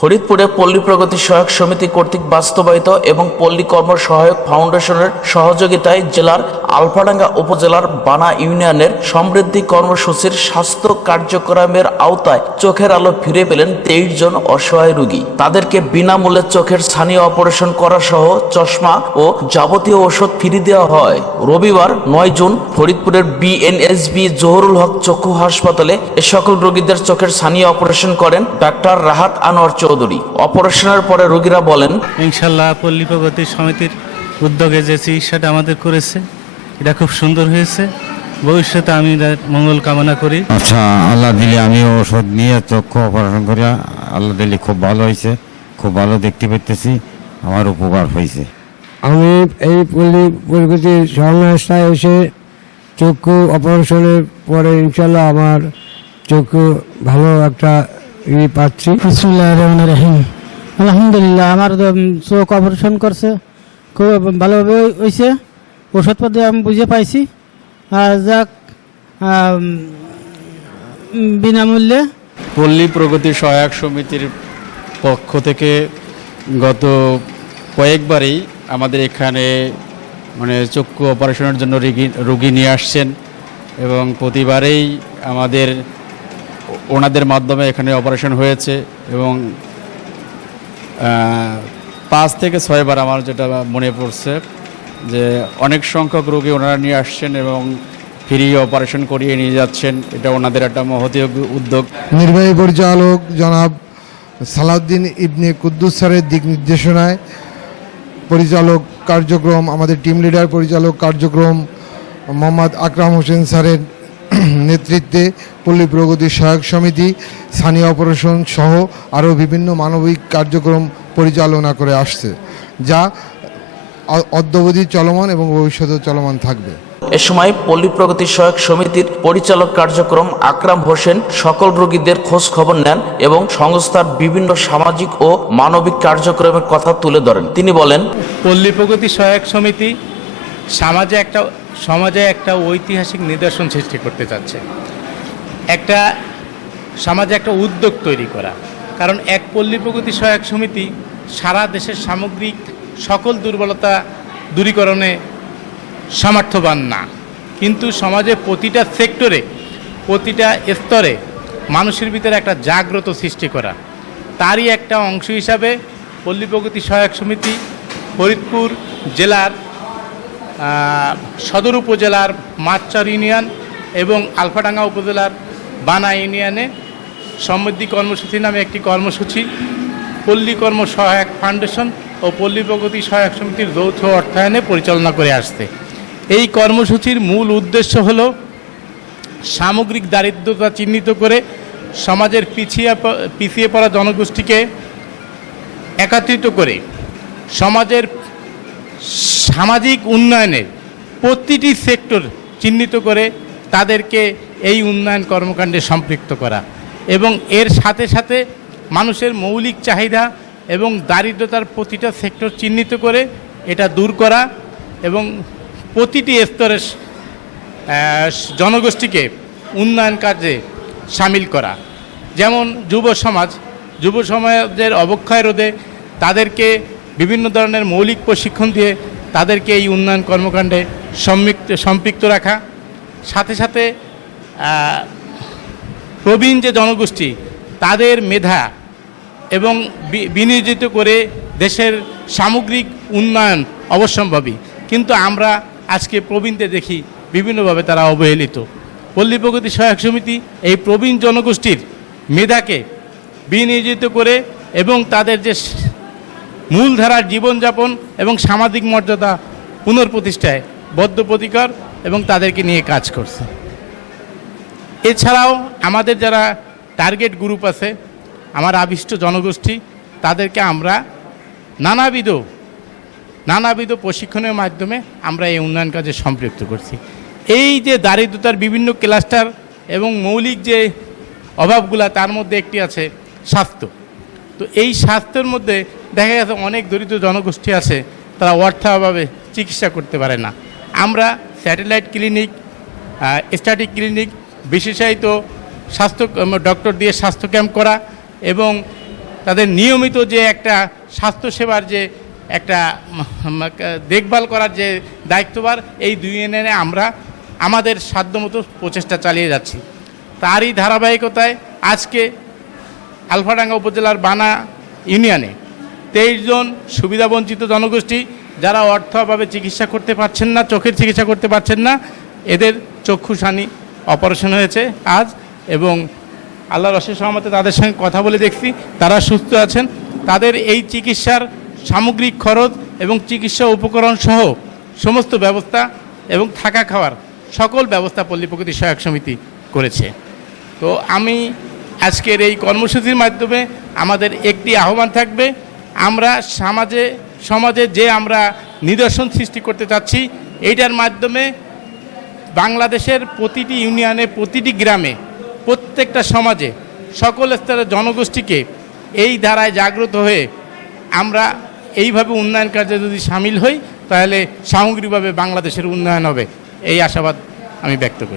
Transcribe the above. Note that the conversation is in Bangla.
ফরিদপুরে পল্লী প্রগতি সহায়ক সমিতি কর্তৃক বাস্তবায়িত এবং পল্লী কর্ম সহায়ক ফাউন্ডেশনের সহযোগিতায় জেলার আলফাডাঙ্গা উপজেলার বানা ইউনিয়নের সমৃদ্ধি কর্মসূচির স্বাস্থ্য কার্যক্রমের আওতায় চোখের আলো ফিরে পেলেন 23 জন অসহায় রোগী। তাদেরকে বিনামূল্যে চোখের ছানি অপারেশন করা সহ চশমা ও যাবতীয় ওষুধ ফ্রি দেওয়া হয়। রবিবার 9 জুন ফরিদপুরের বিএনএসবি জহুরুল হক চক্ষু হাসপাতালে এ সকল রোগীদের চোখের ছানি অপারেশন করেন ডাক্তার রাহাত আনোয়ার চৌধুরী। অপারেশনের পরে রোগীরা বলেন, ইনশাল্লাহ পল্লী প্রগতি সমিতির উদ্যোগে যে চিকিৎসাটা আমাদের করেছে এটা খুব সুন্দর হয়েছে। ভবিষ্যতে আমি মঙ্গল কামনা করি। আচ্ছা, আল্লাহ দিলে আমি ওষুধ নিয়ে চক্ষু অপারেশন করি, আল্লাহ দিলে খুব ভালো হয়েছে, খুব ভালো দেখতে পেতেছি, আমার উপকার হয়েছে। আমি এই পল্লী প্রগতি সংস্থায় এসে চক্ষু অপারেশনের পরে ইনশাল্লাহ আমার চক্ষু ভালো একটা পাচ্ছি। বিসমিল্লাহির রহমানির রহিম। আলহামদুলিল্লাহ, আমার চোখ অপারেশন করছে, খুব ভালোভাবে হয়েছে। ওষুধপত্র আমি বুঝে পাইছি, আর যাক বিনামূল্যে। পল্লী প্রগতি সহায়ক সমিতির পক্ষ থেকে গত কয়েকবারই আমাদের এখানে চক্ষু অপারেশনের জন্য রোগী নিয়ে আসছেন এবং প্রতিবারেই ওনাদের মাধ্যমে এখানে অপারেশন হয়েছে এবং 5 থেকে 6 বার আমার যেটা মনে পড়ছে যে অনেক সংখ্যক রোগী ওনারা নিয়ে আসছেন এবং ফ্রি অপারেশন করিয়ে নিয়ে যাচ্ছেন। এটা ওনাদের একটা মহতী উদ্যোগ। নির্বাহী পরিচালক জনাব সালাউদ্দিন ইবনে কুদ্দুস স্যারের দিক নির্দেশনায় পরিচালক কার্যক্রম, আমাদের টিম লিডার পরিচালক কার্যক্রম মোহাম্মদ আকরাম হোসেন স্যারের নেতৃত্বে পল্লী প্রগতি সহায়ক সমিতি ছানি অপারেশন সহ আরও বিভিন্ন মানবিক কার্যক্রম পরিচালনা করে আসছে, যা অদ্যাবধি চলমান এবং ভবিষ্যতে চলমান থাকবে। এ সময় পল্লী প্রগতি সহায়ক সমিতির পরিচালক কার্যক্রম আকরাম হোসেন সকল রোগীদের খোঁজ খবর নেন এবং সংস্থার বিভিন্ন সামাজিক ও মানবিক কার্যক্রমের কথা তুলে ধরেন। তিনি বলেন, পল্লী প্রগতি সহায়ক সমিতি সমাজে একটা ঐতিহাসিক নিদর্শন সৃষ্টি করতে চাচ্ছে, সমাজে একটা উদ্যোগ তৈরি করা। কারণ এক পল্লী প্রগতি সহায়ক সমিতি সারা দেশের সামগ্রিক সকল দুর্বলতা দূরীকরণে সামর্থ্যবান না, কিন্তু সমাজে প্রতিটা সেক্টরে, প্রতিটা স্তরে মানুষের ভিতরে একটা জাগ্রত সৃষ্টি করা, তারই একটা অংশ হিসাবে পল্লী প্রগতি সহায়ক সমিতি ফরিদপুর জেলার সদর উপজেলার মাছচর ইউনিয়ন এবং আলফাডাঙ্গা উপজেলার বানা ইউনিয়নে সমৃদ্ধি কর্মসূচি নামে একটি কর্মসূচি পল্লী কর্ম সহায়ক ফাউন্ডেশন ও পল্লী প্রগতি সহায়ক সমিতির যৌথ অর্থায়নে পরিচালনা করে আসছে। এই কর্মসূচির মূল উদ্দেশ্য হল সামগ্রিক দারিদ্রতা চিহ্নিত করে সমাজের পিছিয়ে পড়া জনগোষ্ঠীকে একত্রিত করে সমাজের সামাজিক উন্নয়নের প্রতিটি সেক্টর চিহ্নিত করে তাদেরকে এই উন্নয়ন কর্মকাণ্ডে সম্পৃক্ত করা এবং এর সাথে সাথে মানুষের মৌলিক চাহিদা এবং দারিদ্রতার প্রতিটা সেক্টর চিহ্নিত করে এটা দূর করা এবং প্রতিটি স্তরের জনগোষ্ঠীকে উন্নয়ন কাজে সামিল করা। যেমন যুব সমাজের অবক্ষয় রোধে তাদেরকে বিভিন্ন ধরনের মৌলিক প্রশিক্ষণ দিয়ে তাদেরকে এই উন্নয়ন কর্মকাণ্ডে সম্পৃক্ত রাখা, সাথে সাথে প্রবীণ যে জনগোষ্ঠী তাদের মেধা এবং বিনিয়োজিত করে দেশের সামগ্রিক উন্নয়ন অবশ্যম্ভাবী, কিন্তু আমরা আজকে প্রবীণদের দেখি বিভিন্নভাবে তারা অবহেলিত। পল্লী প্রগতি সহায়ক সমিতি এই প্রবীণ জনগোষ্ঠীর মেধাকে বিনিয়োজিত করে এবং তাদের যে মূলধারার জীবনযাপন এবং সামাজিক মর্যাদা পুনঃপ্রতিষ্ঠায় বদ্ধপরিকর এবং তাদেরকে নিয়ে কাজ করছে। এছাড়াও আমাদের যারা টার্গেট গ্রুপ আছে, আমার আবিষ্ট জনগোষ্ঠী, তাদেরকে আমরা নানাবিধ প্রশিক্ষণের মাধ্যমে আমরা এই উন্নয়ন কাজে সম্পৃক্ত করছি। এই যে দারিদ্রতার বিভিন্ন ক্লাস্টার এবং মৌলিক যে অভাবগুলা, তার মধ্যে একটি আছে স্বাস্থ্য। তো এই স্বাস্থ্যের মধ্যে দেখা গেছে অনেক দরিদ্র জনগোষ্ঠী আছে, তারা অর্থাভাবে চিকিৎসা করতে পারে না। আমরা স্যাটেলাইট ক্লিনিক, স্ট্যাটিক ক্লিনিক, বিশেষায়িত স্বাস্থ্য ডক্টর দিয়ে স্বাস্থ্য ক্যাম্প করা এবং তাদের নিয়মিত যে একটা স্বাস্থ্যসেবার যে একটা দেখভাল করার যে দায়িত্বভার এই 2 ইউনিয়নে আমরা আমাদের সাধ্যমতো প্রচেষ্টা চালিয়ে যাচ্ছি। তারই ধারাবাহিকতায় আজকে আলফাডাঙ্গা উপজেলার বানা ইউনিয়নে 23 জন সুবিধাবঞ্চিত জনগোষ্ঠী যারা অর্থ অভাবে চিকিৎসা করতে পারছেন না, চোখের চিকিৎসা করতে পারছেন না, এদের চক্ষুসানি অপারেশন হয়েছে আজ, এবং আল্লাহর অশেষ রহমতে তাদের সঙ্গে কথা বলে দেখছি তারা সুস্থ আছেন। তাদের এই চিকিৎসার সামগ্রিক খরচ এবং চিকিৎসা উপকরণ সহ সমস্ত ব্যবস্থা এবং থাকা খাওয়ার সকল ব্যবস্থা পল্লী প্রগতি সহায়ক সমিতি করেছে। তো আমি আজকের এই কর্মসূচির মাধ্যমে আমাদের একটি আহ্বান থাকবে, আমরা সমাজে যে আমরা নিদর্শন সৃষ্টি করতে চাচ্ছি, এইটার মাধ্যমে বাংলাদেশের প্রতিটি ইউনিয়নে, প্রতিটি গ্রামে, প্রত্যেকটা সমাজে সকল স্তরের জনগোষ্ঠীকে এই ধারায় জাগ্রত হয়ে আমরা এইভাবে উন্নয়ন কার্যে যদি সামিল হই তাহলে সামগ্রিকভাবে বাংলাদেশের উন্নয়ন হবে, এই আশাবাদ আমি ব্যক্ত করছি।